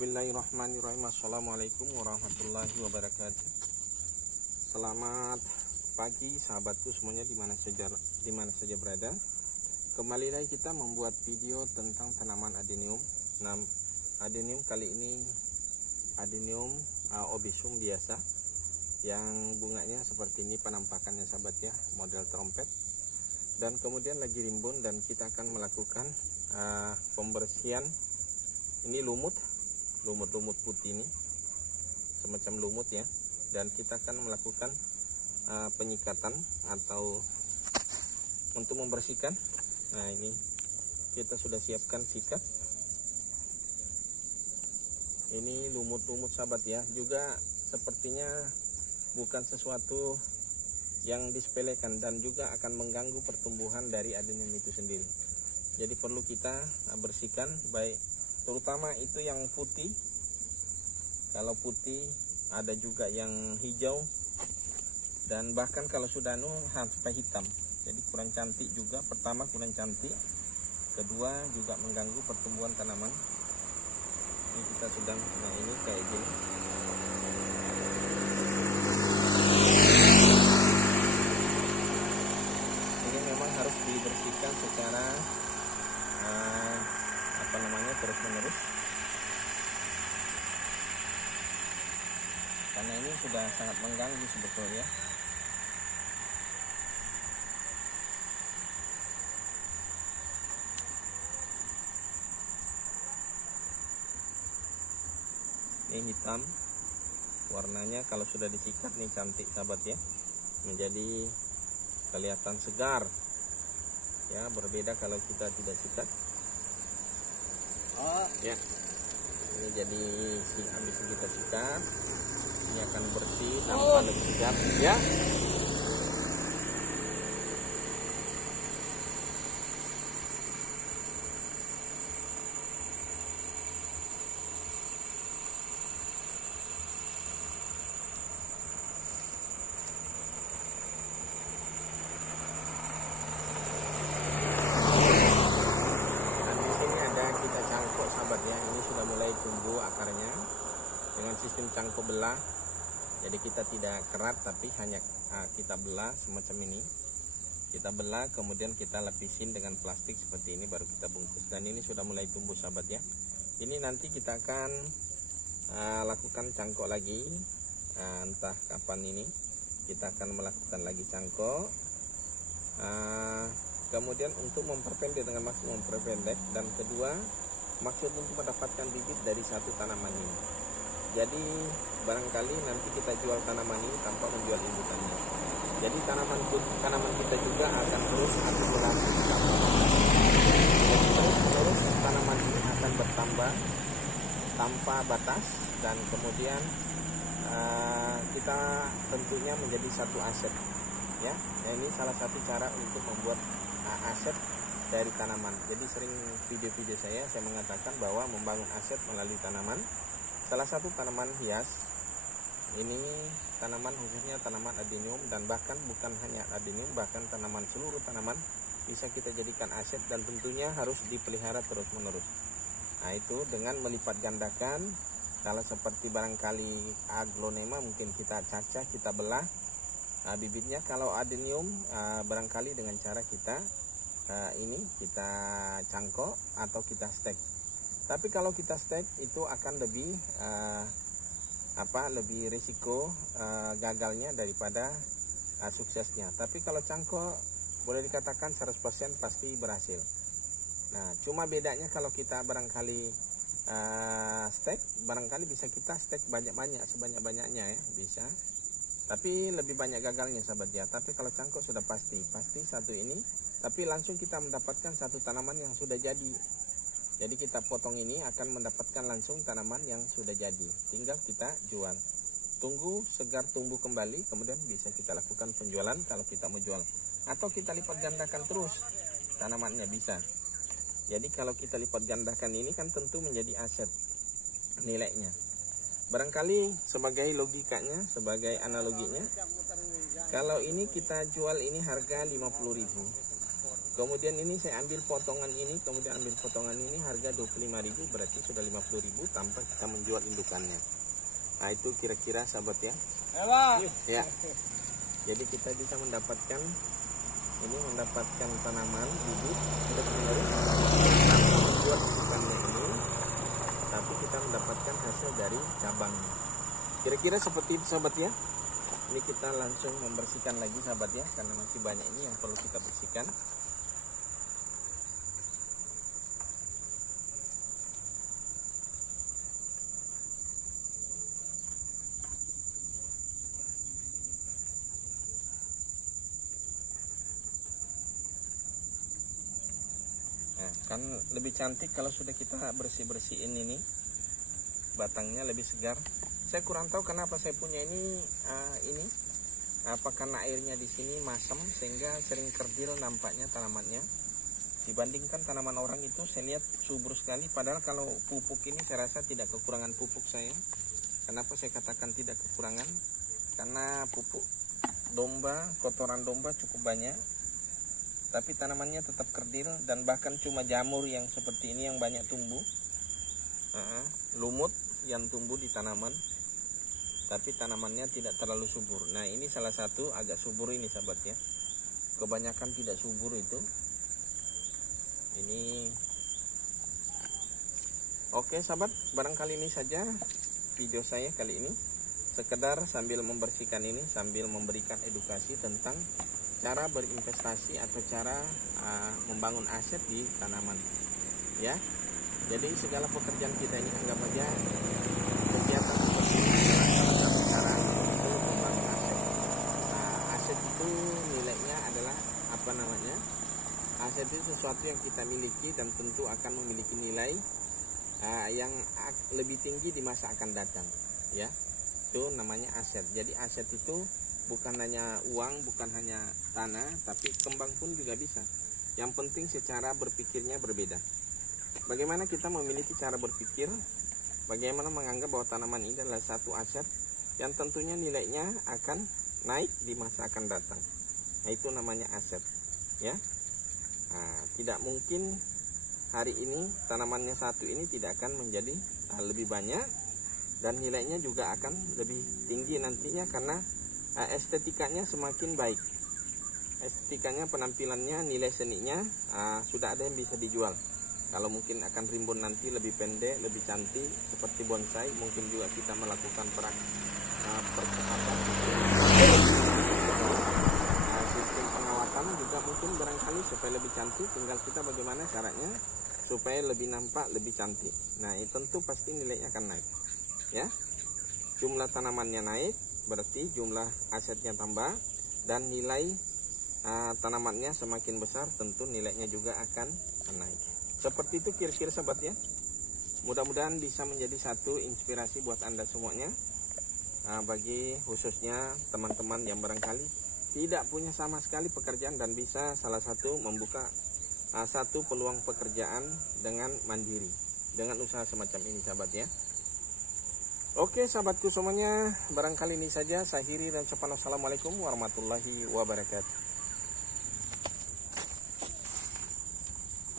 Bismillahirrahmanirrahim. Assalamualaikum warahmatullahi wabarakatuh. Selamat pagi sahabatku semuanya di mana saja berada. Kembali lagi kita membuat video tentang tanaman adenium. Nah, adenium kali ini adenium obisum biasa yang bunganya seperti ini penampakannya sahabat ya, model trompet. Dan kemudian lagi rimbun dan kita akan melakukan pembersihan. Ini lumut putih ini, semacam lumut ya. Dan kita akan melakukan penyikatan atau untuk membersihkan. Nah, ini kita sudah siapkan sikat. Ini lumut-lumut sahabat ya, juga sepertinya bukan sesuatu yang disepelekan dan juga akan mengganggu pertumbuhan dari adenium itu sendiri. Jadi perlu kita bersihkan, baik terutama itu yang putih. Kalau putih ada juga yang hijau, dan bahkan kalau sudah sampai hitam. Jadi kurang cantik juga. Pertama kurang cantik, kedua juga mengganggu pertumbuhan tanaman. Ini kita sedang, nah ini kayak gini. Ini memang harus dibersihkan secara terus menerus, karena ini sudah sangat mengganggu sebetulnya. Ini hitam warnanya, kalau sudah disikat nih cantik sahabat ya, menjadi kelihatan segar ya, berbeda kalau kita tidak sikat. Ya, ini jadi habis kita sikat, ini akan bersih tanpa lebih segar ya. Ini sudah mulai tumbuh akarnya dengan sistem cangkok belah. Jadi kita tidak kerat, tapi hanya kita belah semacam ini. Kita belah, kemudian kita lapisin dengan plastik seperti ini, baru kita bungkus. Dan ini sudah mulai tumbuh sahabat ya. Ini nanti kita akan lakukan cangkok lagi, entah kapan ini kita akan melakukan lagi cangkok. Kemudian untuk memperpendek, dengan maksud memperpendek, dan kedua maksud untuk mendapatkan bibit dari satu tanaman ini. Jadi barangkali nanti kita jual tanaman ini tanpa menjual indukannya. Jadi tanaman kita juga akan terus akumulasi. Jadi terus tanaman ini akan bertambah tanpa batas, dan kemudian kita tentunya menjadi satu aset ya. Nah, ini salah satu cara untuk membuat aset dari tanaman. Jadi sering video-video saya mengatakan bahwa membangun aset melalui tanaman. Salah satu tanaman hias ini, tanaman khususnya tanaman adenium, dan bahkan bukan hanya adenium, bahkan seluruh tanaman bisa kita jadikan aset, dan tentunya harus dipelihara terus menerus. Nah, itu dengan melipat gandakan. Kalau seperti barangkali aglonema mungkin kita cacah, kita belah bibitnya. Kalau adenium barangkali dengan cara kita ini kita cangkok atau kita stek. Tapi kalau kita stek itu akan lebih lebih risiko gagalnya daripada suksesnya. Tapi kalau cangkok boleh dikatakan 100% pasti berhasil. Nah, cuma bedanya kalau kita barangkali stek, barangkali bisa kita stek banyak-banyak, sebanyak-banyaknya ya, bisa. Tapi lebih banyak gagalnya sahabat ya. Tapi kalau cangkok sudah pasti satu ini. Tapi langsung kita mendapatkan satu tanaman yang sudah jadi. Jadi kita potong ini akan mendapatkan langsung tanaman yang sudah jadi. Tinggal kita jual. Tunggu segar tumbuh kembali, kemudian bisa kita lakukan penjualan kalau kita mau jual. Atau kita lipat gandakan terus tanamannya, bisa. Jadi kalau kita lipat gandakan ini kan tentu menjadi aset nilainya. Barangkali sebagai logikanya, sebagai analoginya, kalau ini kita jual ini harga 50.000. Kemudian ini saya ambil potongan ini, kemudian ambil potongan ini harga 25.000, berarti sudah 50.000 tanpa kita menjual indukannya. Nah itu kira-kira sahabat ya. Ya. Jadi kita bisa mendapatkan tanaman bibit terus menerus tanpa menjual indukannya ini, tapi kita mendapatkan hasil dari cabangnya. Kira-kira seperti itu sahabat ya. Ini kita langsung membersihkan lagi sahabat ya, karena masih banyak ini yang perlu kita bersihkan. Nah, kan lebih cantik kalau sudah kita bersih-bersihin ini. Batangnya lebih segar. Saya kurang tahu kenapa saya punya ini apa karena airnya di sini masam sehingga sering kerdil nampaknya tanamannya. Dibandingkan tanaman orang itu saya lihat subur sekali, padahal kalau pupuk ini saya rasa tidak kekurangan pupuk saya. Kenapa saya katakan tidak kekurangan? Karena pupuk domba, kotoran domba cukup banyak. Tapi tanamannya tetap kerdil dan bahkan cuma jamur yang seperti ini yang banyak tumbuh. Lumut yang tumbuh di tanaman, tapi tanamannya tidak terlalu subur. Nah ini salah satu agak subur ini sahabat ya. Kebanyakan tidak subur itu. Ini oke sahabat, barangkali ini saja video saya kali ini. Sekedar sambil membersihkan ini, sambil memberikan edukasi tentang cara berinvestasi atau cara membangun aset di tanaman ya. Jadi segala pekerjaan kita ini anggap aja kegiatan seperti ini adalah salah satu cara untuk membangun aset. Aset itu nilainya adalah apa namanya? Aset itu sesuatu yang kita miliki dan tentu akan memiliki nilai yang lebih tinggi di masa akan datang ya. Itu namanya aset. Jadi aset itu bukan hanya uang, bukan hanya tanah, tapi kembang pun juga bisa. Yang penting secara berpikirnya berbeda. Bagaimana kita memiliki cara berpikir, bagaimana menganggap bahwa tanaman ini adalah satu aset yang tentunya nilainya akan naik di masa akan datang. Nah, itu namanya aset ya. Tidak mungkin hari ini tanamannya satu ini tidak akan menjadi lebih banyak dan nilainya juga akan lebih tinggi nantinya karena estetikanya semakin baik. Estetikanya, penampilannya, nilai seninya sudah ada yang bisa dijual. Kalau mungkin akan rimbun nanti lebih pendek, lebih cantik seperti bonsai, mungkin juga kita melakukan sistem pengawatan juga mungkin barangkali supaya lebih cantik. Tinggal kita bagaimana caranya supaya lebih nampak, lebih cantik. Nah, itu tentu pasti nilainya akan naik ya. Jumlah tanamannya naik, berarti jumlah asetnya tambah, dan nilai tanamannya semakin besar, tentu nilainya juga akan naik. Seperti itu kira-kira sahabat ya. Mudah-mudahan bisa menjadi satu inspirasi buat Anda semuanya, bagi khususnya teman-teman yang barangkali tidak punya sama sekali pekerjaan dan bisa salah satu membuka satu peluang pekerjaan dengan mandiri, dengan usaha semacam ini sahabat ya. Oke sahabatku semuanya, barangkali ini saja saya akhiri dan ucapan assalamualaikum warahmatullahi wabarakatuh.